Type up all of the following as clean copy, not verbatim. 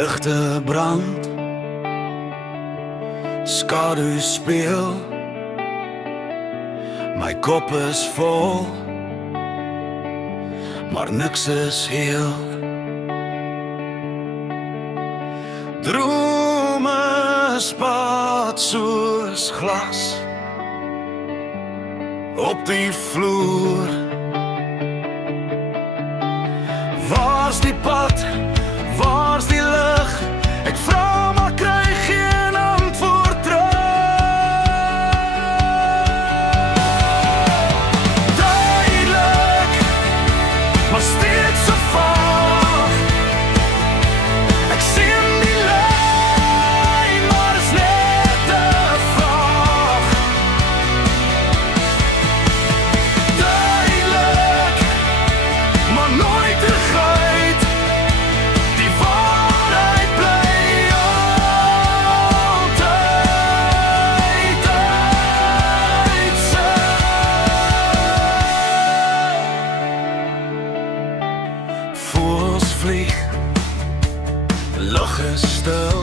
Ligte brand, skadu speel, my kop is vol, maar niks is heel. Drome spat soos glas op die vloer. Waar's die pad? Waar's die lig? Ek vra maar kry geen antwoord terug. Duidelik, maar steeds so vaag. Ek sien die lyn, maar is net 'n vraag. Duidelik, maar nooit teruguit. Die waarheid bly altyd uitse. Voels vlieg, lug is stil.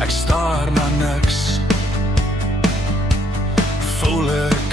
Ek staar na niks, voel ek